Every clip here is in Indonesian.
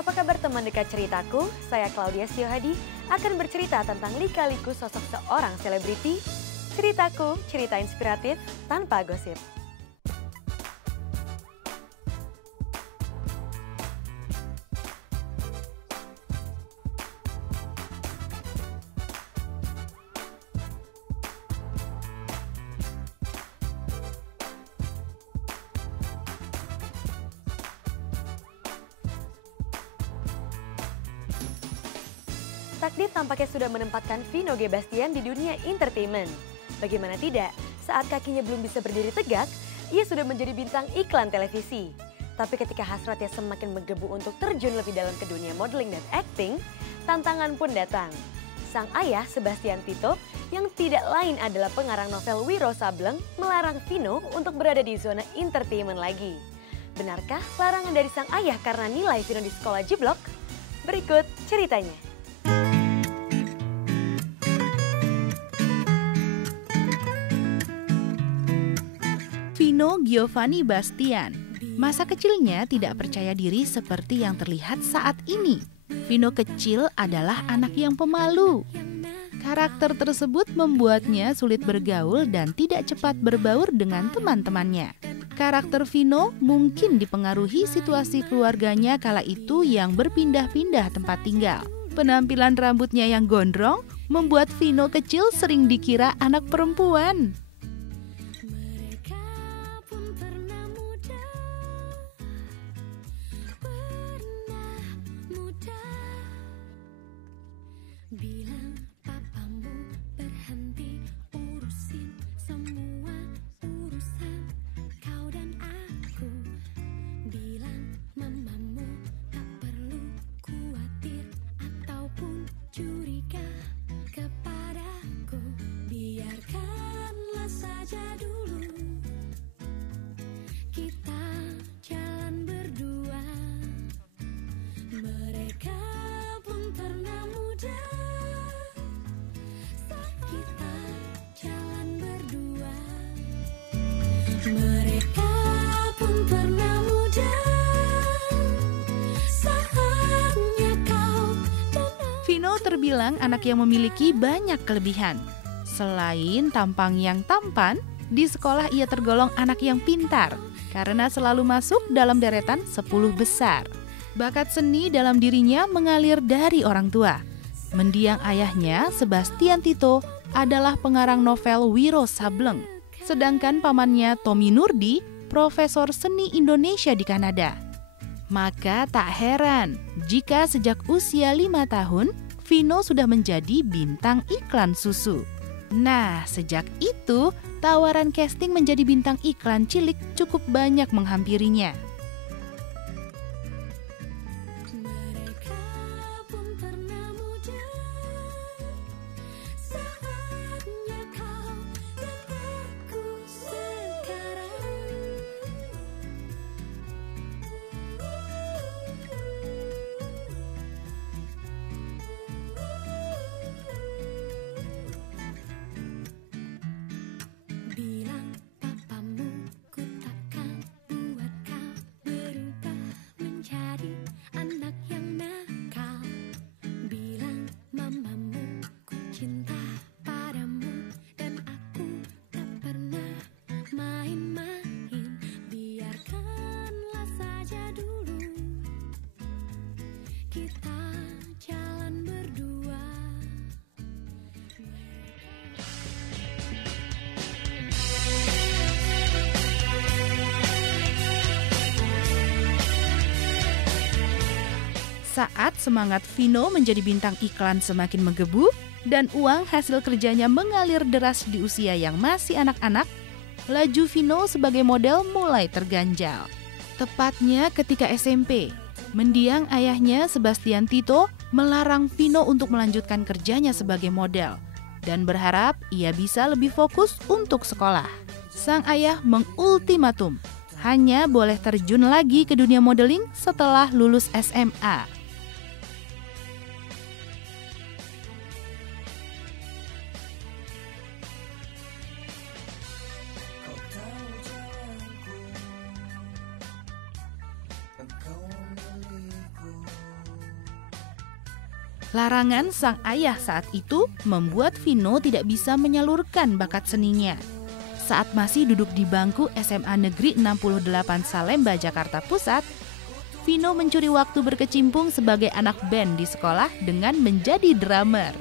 Apa kabar teman dekat ceritaku? Saya Claudia Siohadi akan bercerita tentang lika-liku sosok seorang selebriti. Ceritaku, cerita inspiratif tanpa gosip. Takdir tampaknya sudah menempatkan Vino G. Bastian di dunia entertainment. Bagaimana tidak, saat kakinya belum bisa berdiri tegak, ia sudah menjadi bintang iklan televisi. Tapi ketika hasratnya semakin menggebu untuk terjun lebih dalam ke dunia modeling dan acting, tantangan pun datang. Sang ayah, Sebastian Tito, yang tidak lain adalah pengarang novel Wiro Sableng, melarang Vino untuk berada di zona entertainment lagi. Benarkah larangan dari sang ayah karena nilai Vino di sekolah jeblok? Berikut ceritanya. Vino Giovanni Bastian, masa kecilnya tidak percaya diri seperti yang terlihat saat ini. Vino kecil adalah anak yang pemalu. Karakter tersebut membuatnya sulit bergaul dan tidak cepat berbaur dengan teman-temannya. Karakter Vino mungkin dipengaruhi situasi keluarganya kala itu yang berpindah-pindah tempat tinggal. Penampilan rambutnya yang gondrong membuat Vino kecil sering dikira anak perempuan. Bilang papamu berhenti urusin semua urusan kau dan aku. Bilang mamamu tak perlu khawatir ataupun curiga kepadaku. Biarkanlah saja dulu kita jalan berdua. Mereka pun pernah muda. Mereka pun pernah muda saatnya kau dan aku. Vino terbilang anak yang memiliki banyak kelebihan. Selain tampang yang tampan, di sekolah ia tergolong anak yang pintar karena selalu masuk dalam deretan 10 besar. Bakat seni dalam dirinya mengalir dari orang tua. Mendiang ayahnya, Sebastian Tito, adalah pengarang novel Wiro Sableng. Sedangkan pamannya Tommy Nurdi, profesor seni Indonesia di Kanada. Maka tak heran jika sejak usia 5 tahun, Vino sudah menjadi bintang iklan susu. Nah, sejak itu, tawaran casting menjadi bintang iklan cilik cukup banyak menghampirinya. Bilang papamu ku takkan buat kau berubah menjadi anak yang nakal. Bilang mamamu ku cinta padamu dan aku tak pernah main-main. Biarkanlah saja dulu kita jalan berdua. Saat semangat Vino menjadi bintang iklan semakin menggebu dan uang hasil kerjanya mengalir deras di usia yang masih anak-anak, laju Vino sebagai model mulai terganjal. Tepatnya ketika SMP, mendiang ayahnya Sebastian Tito melarang Vino untuk melanjutkan kerjanya sebagai model dan berharap ia bisa lebih fokus untuk sekolah. Sang ayah mengultimatum, hanya boleh terjun lagi ke dunia modeling setelah lulus SMA. Larangan sang ayah saat itu membuat Vino tidak bisa menyalurkan bakat seninya. Saat masih duduk di bangku SMA Negeri 68 Salemba, Jakarta Pusat, Vino mencuri waktu berkecimpung sebagai anak band di sekolah dengan menjadi drummer.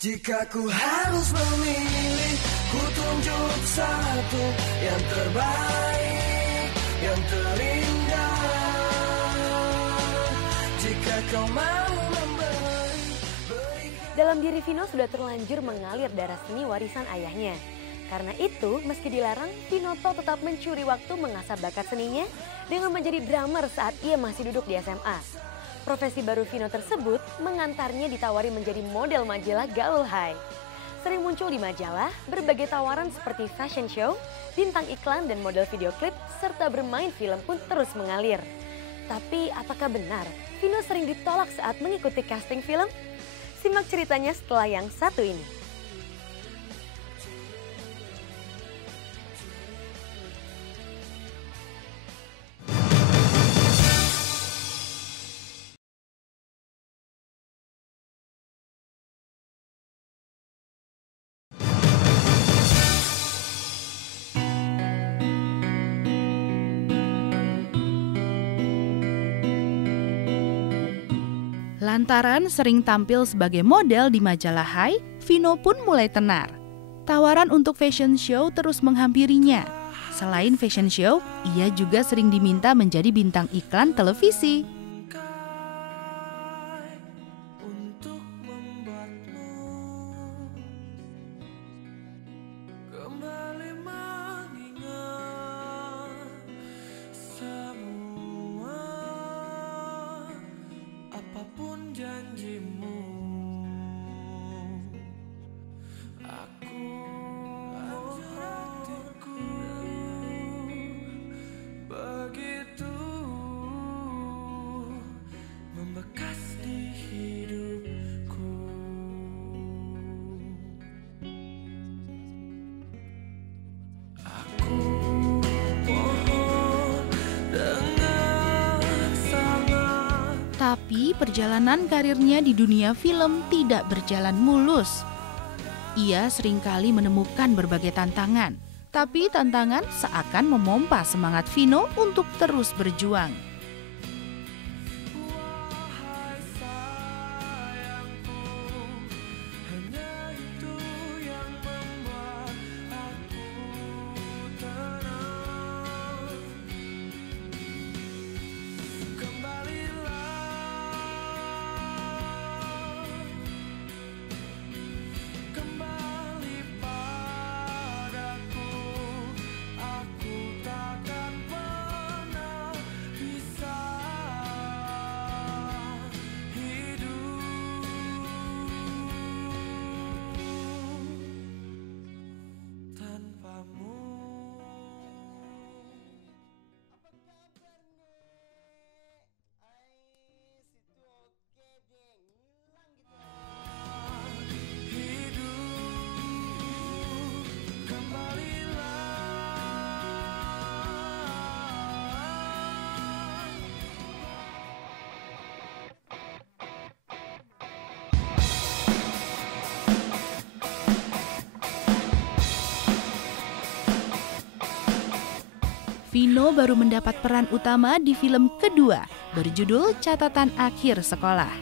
Jika ku harus memilih, ku tunjuk satu yang terbaik, yang terindah. Jika kau mau memberi, Dalam diri Vino sudah terlanjur mengalir darah seni warisan ayahnya. Karena itu, meski dilarang, Vino tetap mencuri waktu mengasah bakat seninya dengan menjadi drummer saat ia masih duduk di SMA. Profesi baru Vino tersebut mengantarnya ditawari menjadi model majalah Gaul High. Sering muncul di majalah, berbagai tawaran seperti fashion show, bintang iklan dan model video klip, serta bermain film pun terus mengalir. Tapi apakah benar Vino sering ditolak saat mengikuti casting film? Simak ceritanya setelah yang satu ini. Lantaran sering tampil sebagai model di majalah High, Vino pun mulai tenar. Tawaran untuk fashion show terus menghampirinya. Selain fashion show, ia juga sering diminta menjadi bintang iklan televisi. untuk membuatmu kembali mengingat semua, apapun janjimu. Aku hatiku begitu membekas di hidupku. Aku mohon dengan sangat. Tapi perjalanan karirnya di dunia film tidak berjalan mulus. Ia seringkali menemukan berbagai tantangan, tapi tantangan seakan memompa semangat Vino untuk terus berjuang. Wahai sayangku, hanya itu yang membuat aku tenang. Kembalilah, kembali padaku. Aku takkan pernah bisa hidup tanpamu. Hidup, kembalilah. Vino baru mendapat peran utama di film kedua berjudul Catatan Akhir Sekolah.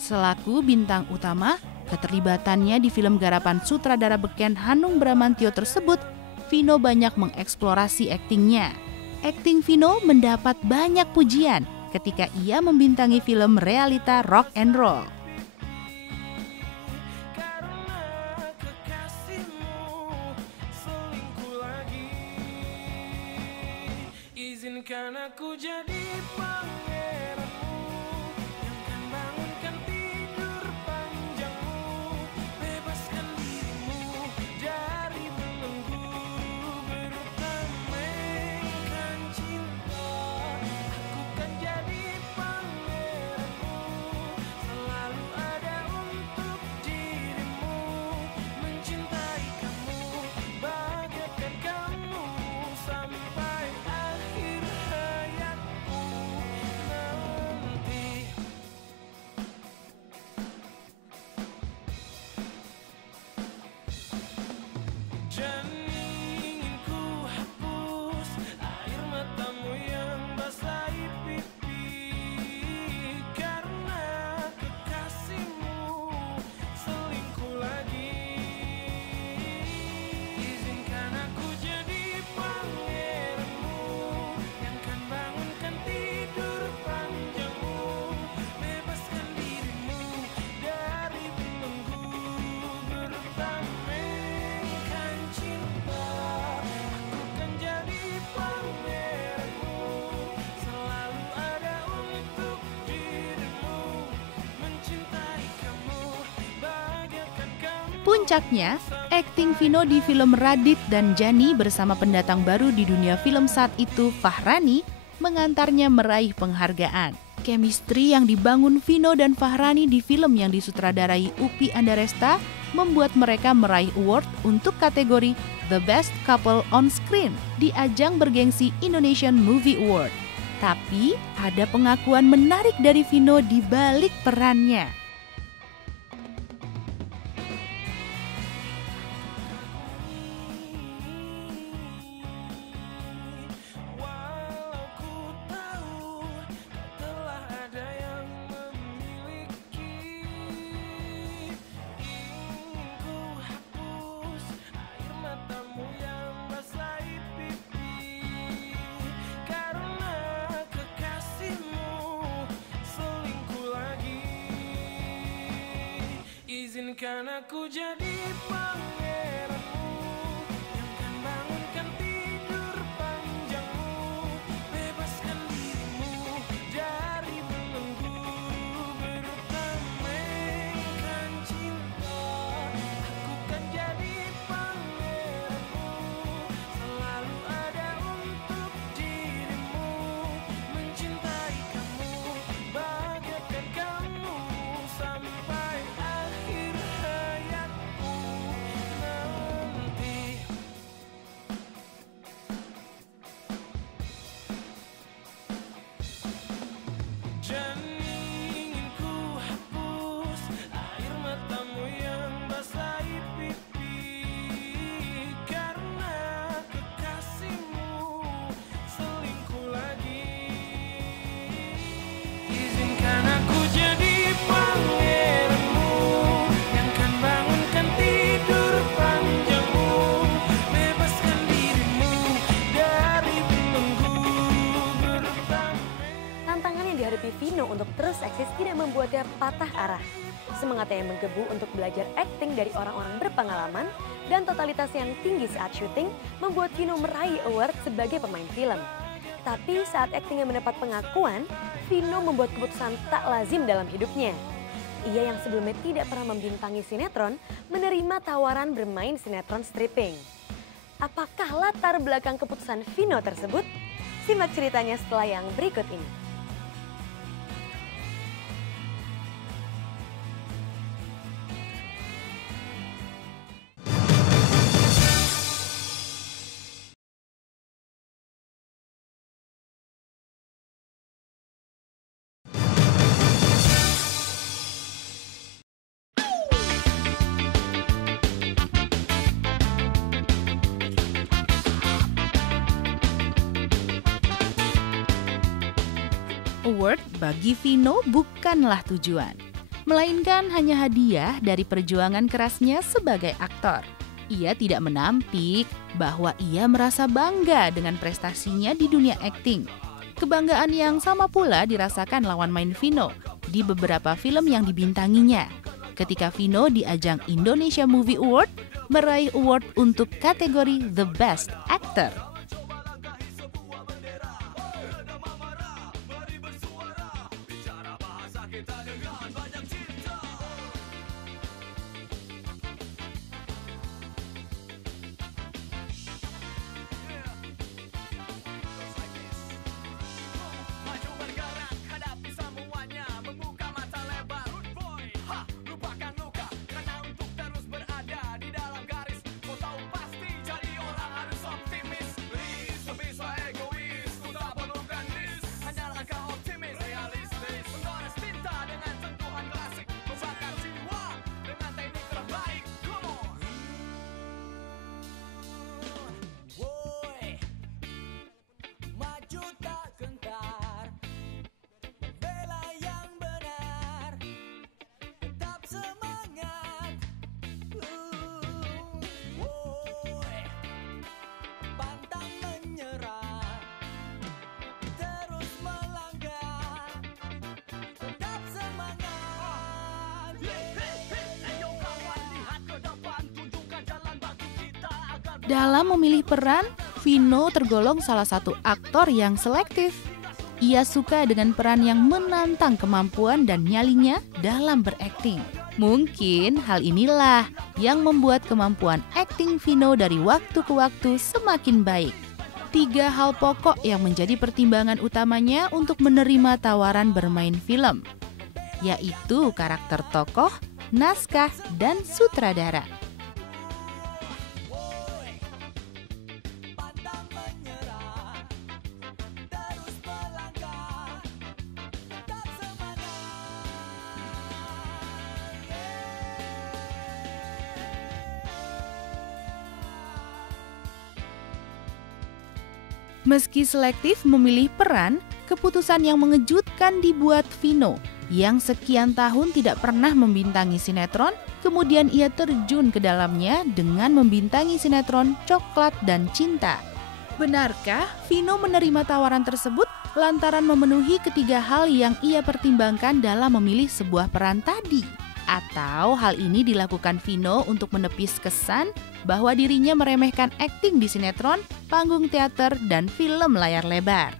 Selaku bintang utama, keterlibatannya di film garapan sutradara beken Hanung Bramantyo tersebut, Vino banyak mengeksplorasi aktingnya. Akting Vino mendapat banyak pujian ketika ia membintangi film realita rock and roll. pangeranmu yang kan bangunkan tidur panjangmu, bebaskan dirimu dari belenggu, bertamaikan cinta. Aku kan jadi pangeranmu, selalu ada untuk dirimu, mencintai kamu, bahagiakan kamu sampai akhir hayatku nanti. Dan ingin ku hapus air matamu yang basahi pipi, karena kekasihmu selingkuh lagi. Izinkan aku jadi pangeranmu yang kan bangunkan tidur panjangmu, bebaskan dirimu dari belenggu, bertamaikan cinta. Aku kan jadi pangeranmu, selalu ada untuk dirimu, mencintai kamu, bahagiakan kamu. Puncaknya, akting Vino di film Radit dan Jani bersama pendatang baru di dunia film saat itu, Fahrani, mengantarnya meraih penghargaan. Chemistry yang dibangun Vino dan Fahrani di film yang disutradarai Upi Andaresta membuat mereka meraih award untuk kategori The Best Couple on Screen di ajang bergengsi Indonesian Movie Award. Tapi ada pengakuan menarik dari Vino di balik perannya. Walau ku tahu telah ada yang memiliki, ingin ku hapus air matamu yang basahi pipi, karena kekasihmu selingkuh lagi. Izinkan aku jadi pangeranmu yang kan bangunkan tidur panjangmu, bebaskan dirimu dari belenggu, bertamaikan cinta. Aku kan jadi pangeranmu, selalu ada untuk dirimu, mencintai kamu, bahagiakan kamu sampai akhir hayatku nanti. Dan ingin ku hapus air matamu yang basahi pipi, karena kekasihmu selingkuh lagi. Izinkan aku jadi pangeranmu yang kan bangunkan tidur panjangmu, bebaskan dirimu dari belenggu, bertamai. Tantangan yang dihadapi Vino untuk terus eksis tidak membuatnya patah arah. Semangatnya yang menggebu untuk belajar akting dari orang-orang berpengalaman dan totalitas yang tinggi saat syuting membuat Vino meraih award sebagai pemain film. Tapi saat aktingnya mendapat pengakuan, Vino membuat keputusan tak lazim dalam hidupnya. Ia yang sebelumnya tidak pernah membintangi sinetron, menerima tawaran bermain sinetron stripping. Apakah latar belakang keputusan Vino tersebut? Simak ceritanya setelah yang berikut ini. Award bagi Vino bukanlah tujuan, melainkan hanya hadiah dari perjuangan kerasnya sebagai aktor. Ia tidak menampik bahwa ia merasa bangga dengan prestasinya di dunia akting. Kebanggaan yang sama pula dirasakan lawan main Vino di beberapa film yang dibintanginya. Ketika Vino di ajang Indonesia Movie Award meraih award untuk kategori The Best Actor. Dalam memilih peran, Vino tergolong salah satu aktor yang selektif. Ia suka dengan peran yang menantang kemampuan dan nyalinya dalam berakting. Mungkin hal inilah yang membuat kemampuan akting Vino dari waktu ke waktu semakin baik. 3 hal pokok yang menjadi pertimbangan utamanya untuk menerima tawaran bermain film, yaitu karakter tokoh, naskah, dan sutradara. Meski selektif memilih peran, keputusan yang mengejutkan dibuat Vino, yang sekian tahun tidak pernah membintangi sinetron, kemudian ia terjun ke dalamnya dengan membintangi sinetron Coklat dan Cinta. Benarkah Vino menerima tawaran tersebut lantaran memenuhi ketiga hal yang ia pertimbangkan dalam memilih sebuah peran tadi? Atau hal ini dilakukan Vino untuk menepis kesan bahwa dirinya meremehkan akting di sinetron, panggung teater, dan film layar lebar?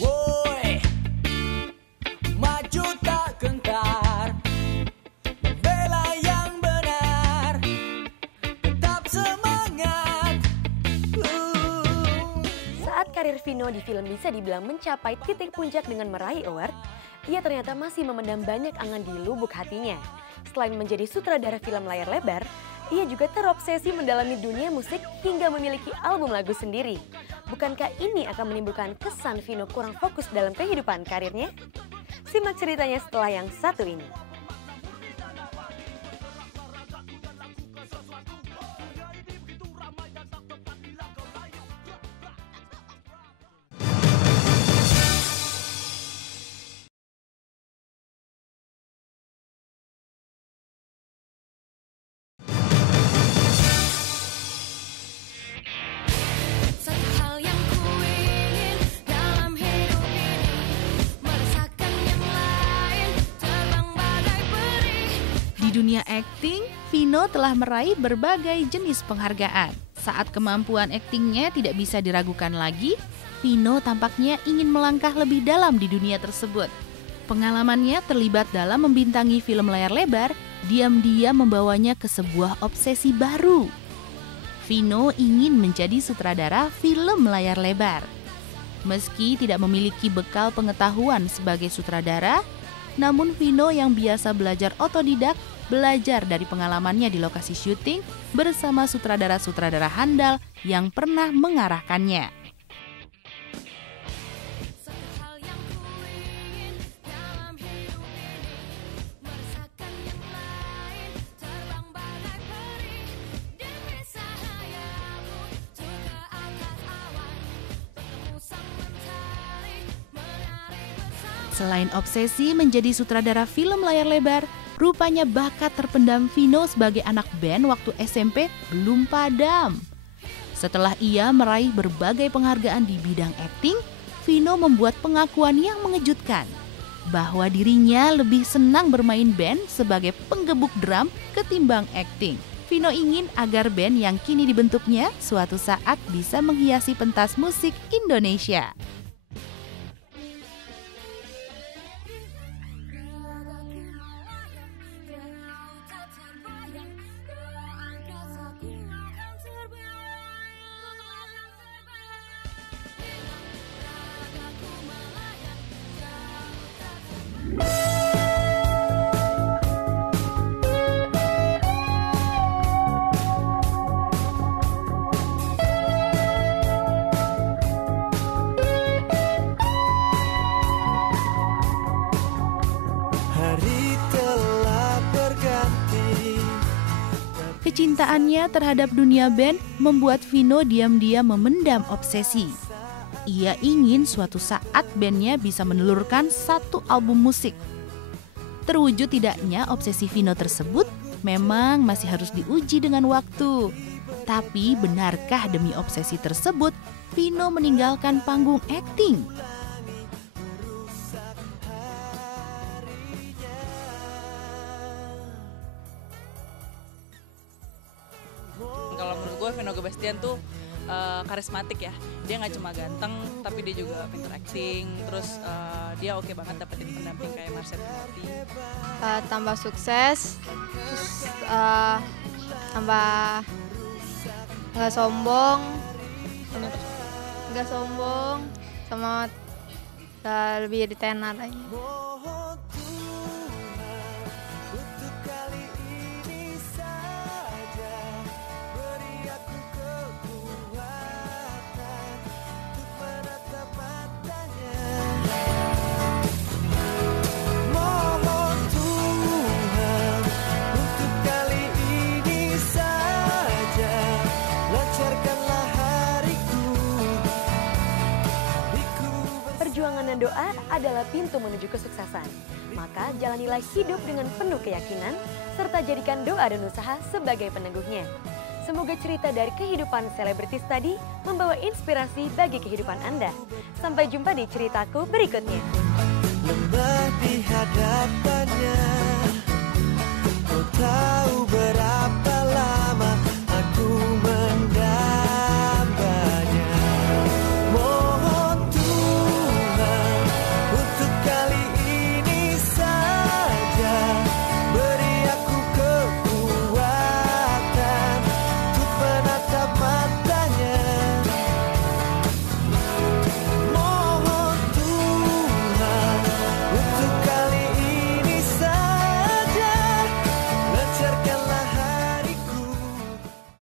Woi, maju tak gentar, bela yang benar, tetap semangat. Saat karir Vino di film bisa dibilang mencapai titik puncak dengan meraih award, ia ternyata masih memendam banyak angan di lubuk hatinya. Selain menjadi sutradara film layar lebar, ia juga terobsesi mendalami dunia musik hingga memiliki album lagu sendiri. Bukankah ini akan menimbulkan kesan Vino kurang fokus dalam kehidupan karirnya? Simak ceritanya setelah yang satu ini. Satu hal yang ku ingin dalam hidup ini, merasakan yang lain, terbang bagai peri. Di dunia akting, Vino telah meraih berbagai jenis penghargaan. Saat kemampuan aktingnya tidak bisa diragukan lagi, Vino tampaknya ingin melangkah lebih dalam di dunia tersebut. Pengalamannya terlibat dalam membintangi film layar lebar, diam-diam membawanya ke sebuah obsesi baru. Vino ingin menjadi sutradara film layar lebar. Meski tidak memiliki bekal pengetahuan sebagai sutradara, namun Vino yang biasa belajar otodidak, belajar dari pengalamannya di lokasi syuting bersama sutradara-sutradara handal yang pernah mengarahkannya. Satu hal yang ku ingin dalam hidup ini, merasakan yang lain, terbang bagai peri. Demi cahayanya ke atas awan, bertemu sang mentari, menari bersama. Selain obsesi menjadi sutradara film layar lebar, rupanya bakat terpendam Vino sebagai anak band waktu SMP belum padam. Setelah ia meraih berbagai penghargaan di bidang akting, Vino membuat pengakuan yang mengejutkan bahwa dirinya lebih senang bermain band sebagai penggebuk drum ketimbang akting. Vino ingin agar band yang kini dibentuknya suatu saat bisa menghiasi pentas musik Indonesia. Kecintaannya terhadap dunia band membuat Vino diam-diam memendam obsesi. Ia ingin suatu saat bandnya bisa menelurkan satu album musik. Terwujud tidaknya obsesi Vino tersebut memang masih harus diuji dengan waktu. Tapi benarkah demi obsesi tersebut, Vino meninggalkan panggung akting? Kalau menurut gue Vino Gebastian tuh karismatik ya. Dia nggak cuma ganteng, tapi dia juga pintar acting. Terus dia oke banget dapetin pendamping kayak Marsha Timothy. Tambah sukses, terus tambah nggak sombong, sama lebih di tenar aja. Perjuangan dan doa adalah pintu menuju kesuksesan. Maka jalanilah hidup dengan penuh keyakinan, serta jadikan doa dan usaha sebagai peneguhnya. Semoga cerita dari kehidupan selebritis tadi membawa inspirasi bagi kehidupan Anda. Sampai jumpa di ceritaku berikutnya. Lembah di hadapannya, kau tak